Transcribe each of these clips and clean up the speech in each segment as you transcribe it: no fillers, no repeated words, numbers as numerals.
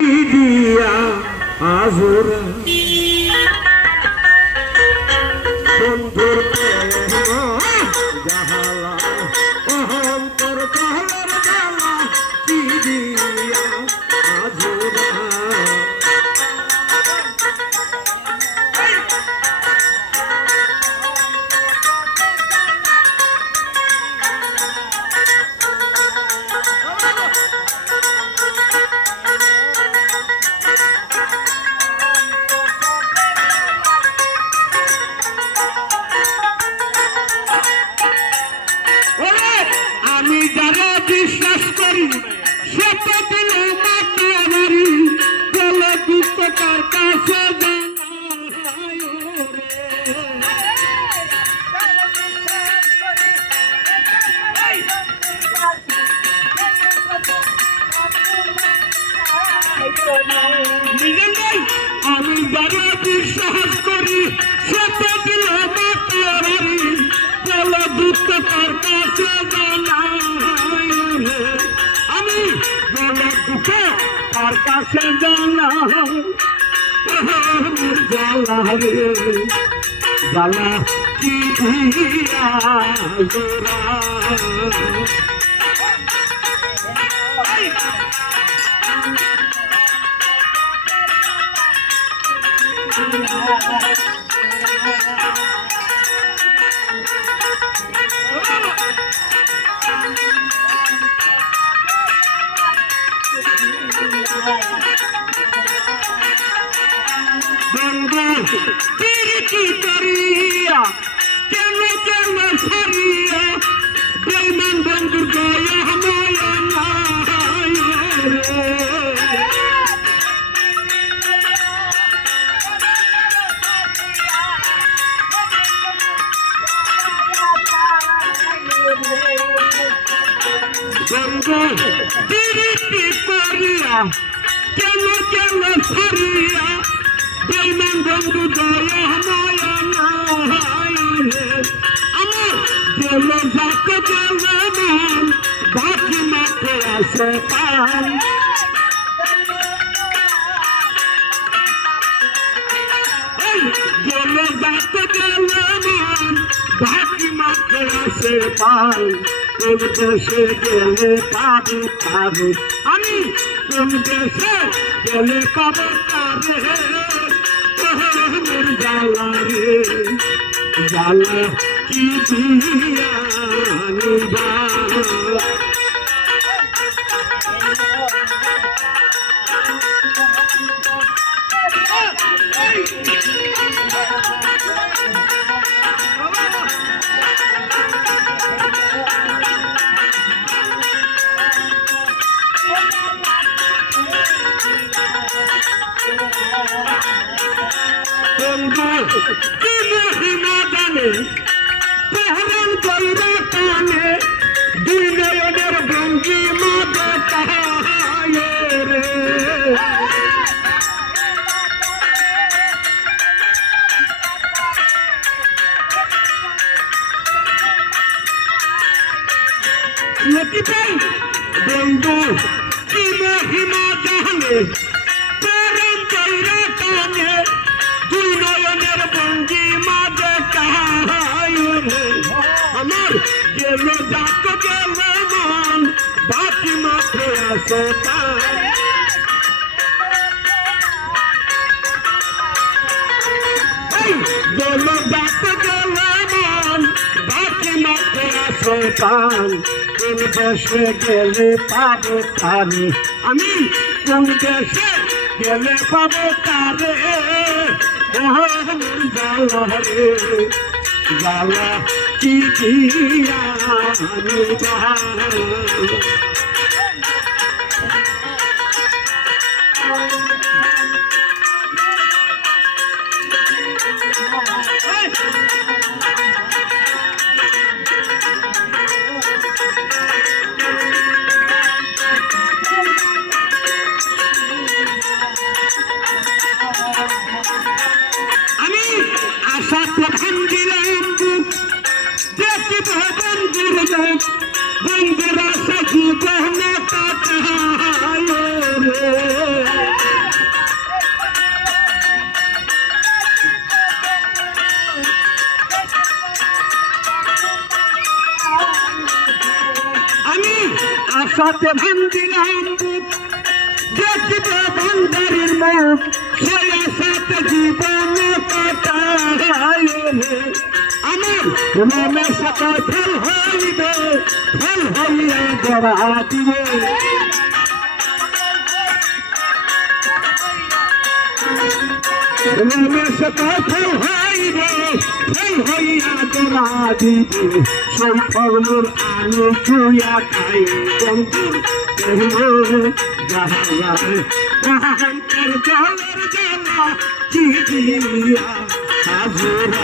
দিয়া আজরা বন্ধুর জাহালা অহংকর কালার জালা কি দিয়া আজরা আমি যারা বিশ্বাস করি সে তো দিল মাত্র আমারই বলে দুঃখ কার কাছে আমি যারা বিশ্বাস করি সে তো দিল মাত্র আমারই বলে দুঃখ কার কাছে আমি বলে দুঃখ তার কাছে জানাম জ্বালা রে জ্বালা কি দিয়া জোড়া প্রীতি করিয়া কেন কেন সারিয়া বেমান বন্ধুর দয়া মায়া নাই বন্ধু প্রীতি করিয়া কেন কেন সারিয়া বেমান বন্ধু দয়া মায়া নাই আমার গেল যাকে গেল মন বাকি মাঠে আসে পান গেল যাকে গেল মন বাকি মাঠে আসে পান কোন দেশে গেলে পাবি পাবে আমি কোন দেশে গেলে পাবো পাবে জ্বালা রে জ্বালা কি দিয়া নিবা কি মহিমা জানে পহরণ কইরা কানে দুই নয়নের ভঙ্গি মাঝে তাহায় রে বন্ধু কি মহিমা জানে পহরণ কইরা কানে দুই নয়নের ভঙ্গি মাঝে তাহায় রে আমার গেল যাক গেল মন বাকি মাত্র আসে গেল যাক গেল মন বাকি মাত্র আসে পান কোন দেশে গেলে পাবো তারে আমি কোন দেশে গেলে পাবো তারে জ্বালা রে জ্বালা কি দিয়া নিবা আমি আশা প্রধান দিলাম দেখি বন্ধুর বন্ধুরা সজীব না কাটায় রে সাথে ভাঙ্গিলাম বুক দেখিবে বন্দারির মুখ সেই আশাতে জীবন কাটায় আমার মনে সকল ফল হইবে ফল হইয়া গড়া দিবে মনে সকল ফল হইবে ফল হইয়া গড়া দিবে সেই ফলমূল আমি চুয়া খাই বন্ধু জলের জ্বালা কি দিয়া হাজরা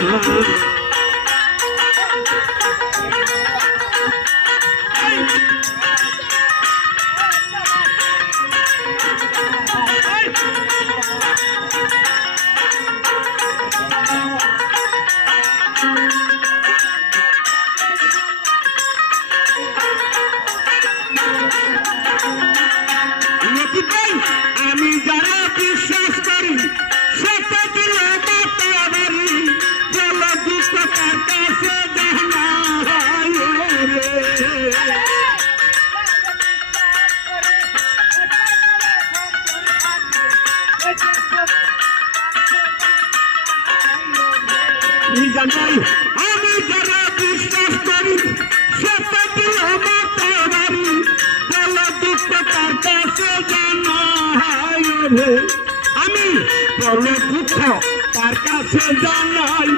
আমি যারা বিশ্বাস করি সেটা দিল বাড়ি জল দুঃখ তার কাছে জানা আমি যারা বিশ্বাস করি সেটা দিল বাড়ি জল দুঃখ তার কাছে জানা আমি বলে দুঃখ তার কাছে জানাই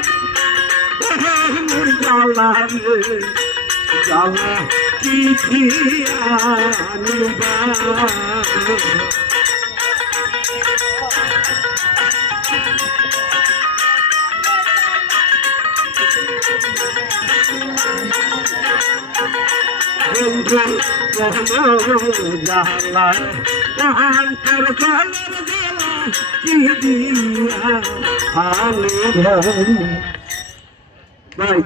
জ্বালা জ্বালা কি জ্বালা অন্তর জলের জ্বালা কি দিয়া ভাই